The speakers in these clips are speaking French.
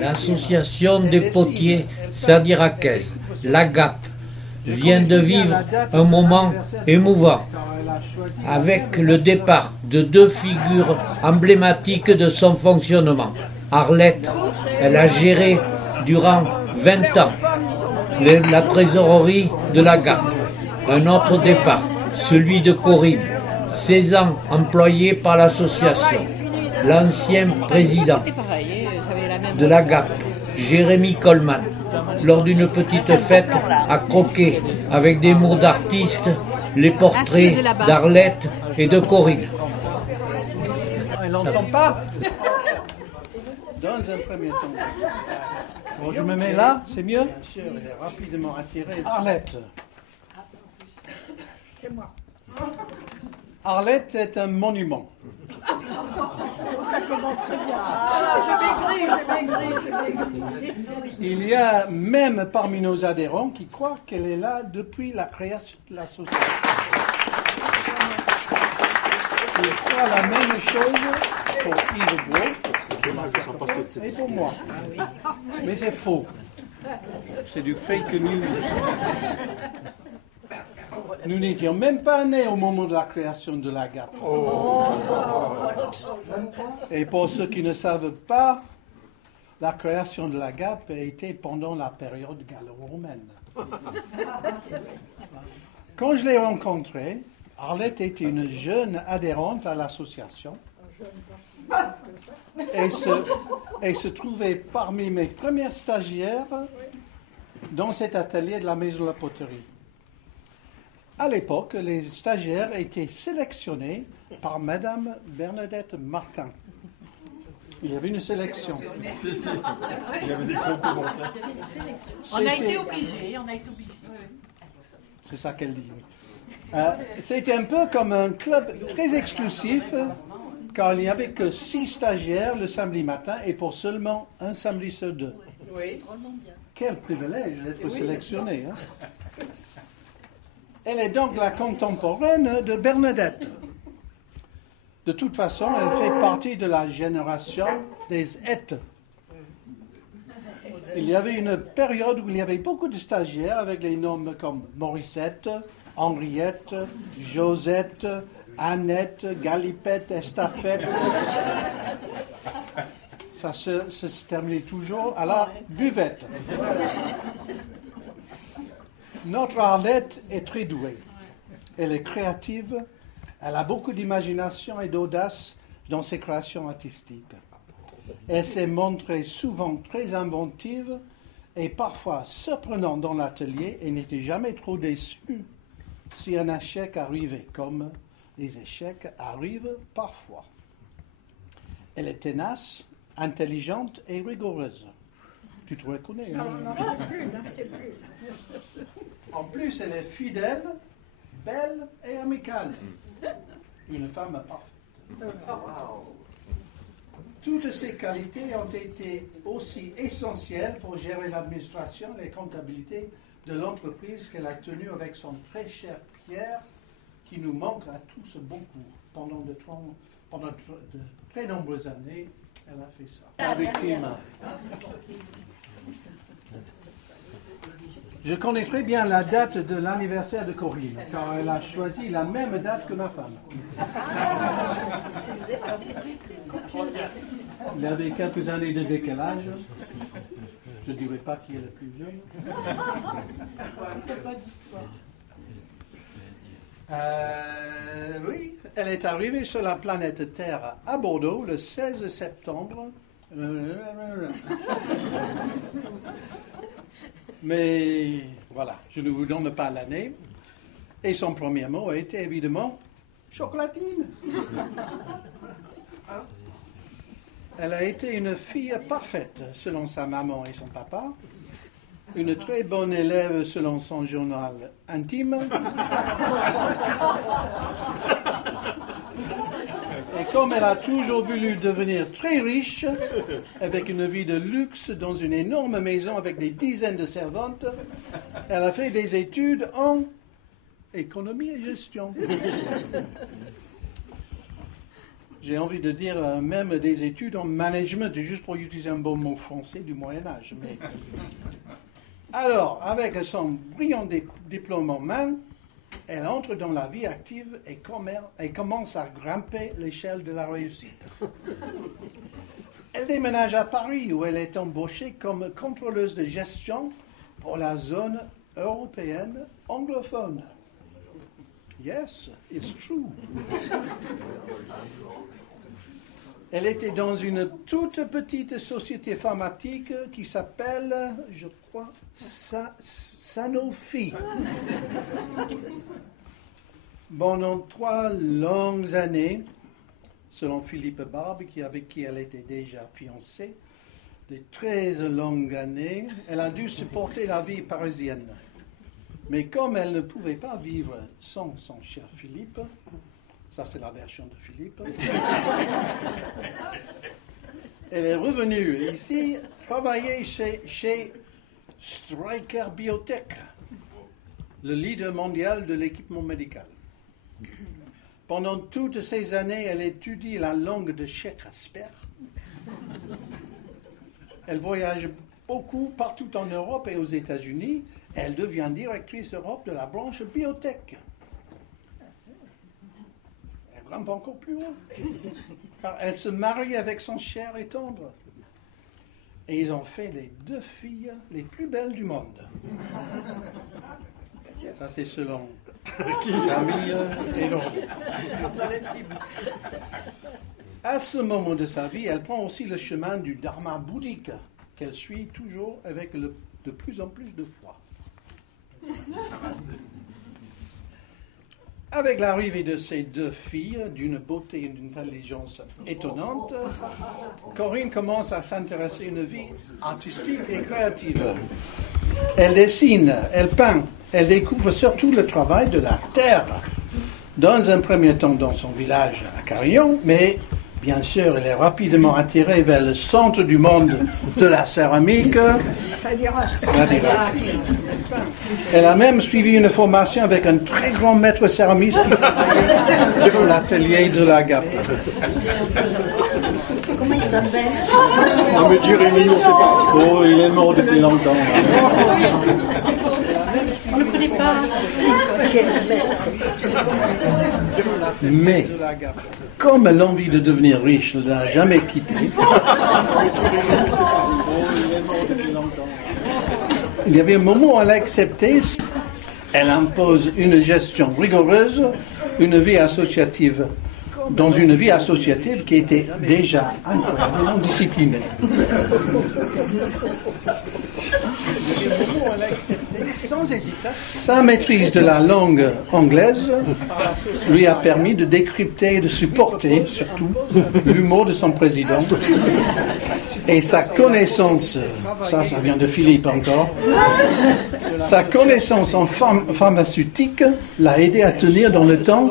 L'association des potiers sadirakaises, l'AGAP, vient de vivre un moment émouvant avec le départ de deux figures emblématiques de son fonctionnement. Arlette, elle a géré durant 20 ans la trésorerie de l'AGAP. Un autre départ, celui de Corinne, 16 ans employé par l'association. L'ancien président de l'AGAP, Jérémy Coleman, lors d'une petite fête, a croqué avec des mots d'artistes les portraits d'Arlette et de Corinne. Elle n'entend pas. Dans un premier temps. Bon, je me mets là, c'est mieux. Bien sûr, elle est rapidement attirée. Arlette. C'est moi. Arlette est un monument. Ça commence très bien. J'ai maigri. Il y a même parmi nos adhérents qui croient qu'elle est là depuis la création de l'association. Il fera la même chose pour Yves Beau et pour moi. Mais c'est faux. C'est du fake news. Nous n'étions même pas nés au moment de la création de la GAP. Et pour ceux qui ne savent pas, la création de la GAP a été pendant la période gallo-romaine. Quand je l'ai rencontrée, Arlette était une jeune adhérente à l'association et se trouvait parmi mes premières stagiaires dans cet atelier de la Maison de la Poterie. À l'époque, les stagiaires étaient sélectionnés par Madame Bernadette Martin. Il y avait une sélection. Si. Il y avait des concours. On a été obligés. C'est ça qu'elle dit, oui. C'était un peu comme un club très exclusif, car il n'y avait que 6 stagiaires le samedi matin et pour seulement un samedi sur 2. Oui. Quel privilège d'être sélectionné. Hein? Elle est donc la contemporaine de Bernadette. De toute façon, elle fait partie de la génération des Ettes. Il y avait une période où il y avait beaucoup de stagiaires avec les noms comme Morissette, Henriette, Josette, Annette, Galipette, Estafette. Ça se terminait toujours à la buvette. Notre Arlette est très douée. Elle est créative. Elle a beaucoup d'imagination et d'audace dans ses créations artistiques. Elle s'est montrée souvent très inventive et parfois surprenante dans l'atelier et n'était jamais trop déçue si un échec arrivait, comme les échecs arrivent parfois. Elle est tenace, intelligente et rigoureuse. Tu te reconnais, hein? En plus, elle est fidèle, belle et amicale. Une femme parfaite. Toutes ces qualités ont été aussi essentielles pour gérer l'administration et la comptabilité de l'entreprise qu'elle a tenue avec son très cher Pierre, qui nous manque à tous beaucoup. Pendant de très nombreuses années, elle a fait ça. La victime. Je connais très bien la date de l'anniversaire de Corinne, car elle a choisi la même date que ma femme. Il y avait quelques années de décalage. Je ne dirais pas qui est le plus jeune. Oui, elle est arrivée sur la planète Terre à Bordeaux le 16 septembre. Mais voilà, je ne vous donne pas l'année. Et son premier mot a été évidemment chocolatine. Elle a été une fille parfaite selon sa maman et son papa, une très bonne élève selon son journal intime. Et comme elle a toujours voulu devenir très riche, avec une vie de luxe dans une énorme maison avec des dizaines de servantes, elle a fait des études en économie et gestion. j'ai envie de dire même des études en management, juste pour utiliser un bon mot français du Moyen-Âge. Mais... Alors, avec son brillant diplôme en main, elle entre dans la vie active et commence à grimper l'échelle de la réussite. Elle déménage à Paris où elle est embauchée comme contrôleuse de gestion pour la zone européenne anglophone. Yes, it's true. Elle était dans une toute petite société pharmaceutique qui s'appelle, je crois, Sanofi. Pendant 3 longues années, selon Philippe Barbe, avec qui elle était déjà fiancée, des 13 longues années, elle a dû supporter la vie parisienne. Mais comme elle ne pouvait pas vivre sans son cher Philippe, ça c'est la version de Philippe, elle est revenue ici travailler chez Stryker Biotech, le leader mondial de l'équipement médical. Pendant toutes ces années, elle étudie la langue de Shakespeare. Elle voyage beaucoup partout en Europe et aux États-Unis. Elle devient directrice Europe de la branche biotech. Elle grimpe encore plus haut. Car elle se marie avec son cher et tendre. Et ils ont fait les 2 filles les plus belles du monde. Ça, c'est selon Camille et Laurent. À ce moment de sa vie, elle prend aussi le chemin du dharma bouddhique, qu'elle suit toujours avec de plus en plus de foi. Avec l'arrivée de ces 2 filles, d'une beauté et d'une intelligence étonnante, Corinne commence à s'intéresser à une vie artistique et créative. Elle dessine, elle peint, elle découvre surtout le travail de la terre. Dans un premier temps dans son village à Carillon, mais bien sûr, elle est rapidement attirée vers le centre du monde de la céramique. Elle a même suivi une formation avec un très grand maître céramiste dans l'atelier de la Gap. Comment il s'appelle? Non mais Jérémy, on ne sait pas. Oh, il est mort depuis longtemps. On ne connaît pas. Quel maître. Mais, comme l'envie de devenir riche ne l'a jamais quitté, il y avait un moment où elle a accepté. Elle impose une gestion rigoureuse, une vie associative, dans une vie associative qui était déjà incroyablement disciplinée. Sans hésitation. Sa maîtrise de la langue anglaise lui a permis de décrypter et de supporter, surtout, l'humour de son président. Et sa connaissance, ça vient de Philippe encore, sa connaissance en pharmaceutique l'a aidé à tenir dans le temps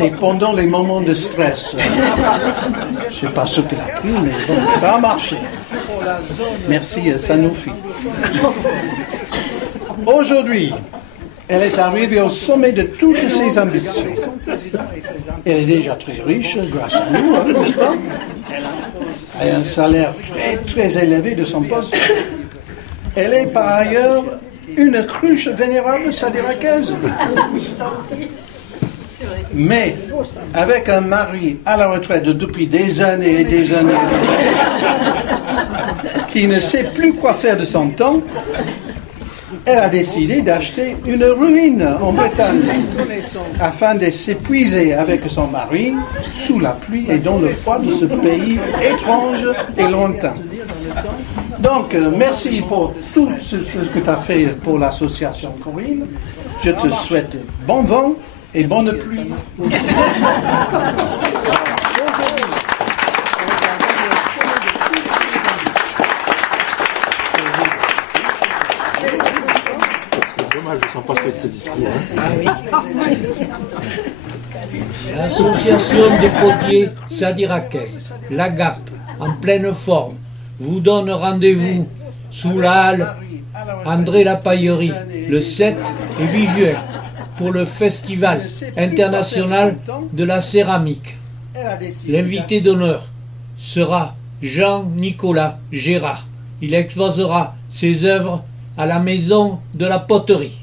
et pendant les moments de stress. Je ne sais pas ce qu'elle a pris, mais bon, ça a marché. Merci Sanofi. Aujourd'hui, elle est arrivée au sommet de toutes ses ambitions. Elle est déjà très riche grâce à nous, n'est-ce pas? Elle a un salaire très très élevé de son poste. Elle est par ailleurs une cruche vénérable sadiracaise. Mais avec un mari à la retraite depuis des années et des années, qui ne sait plus quoi faire de son temps, elle a décidé d'acheter une ruine en Bretagne afin de s'épuiser avec son mari sous la pluie et dans le froid de ce pays étrange et lointain. Donc, merci pour tout ce que tu as fait pour l'association Corinne. Je te souhaite bon vent et bonne pluie. Dommage de s'en passer de ce discours. L'association des potiers Sadiraquès, la Gap, en pleine forme, vous donne rendez-vous sous la halle André Lapaillerie le 7 et 8 juin pour le Festival international de la céramique. L'invité d'honneur sera Jean-Nicolas Gérard. Il exposera ses œuvres à la Maison de la Poterie.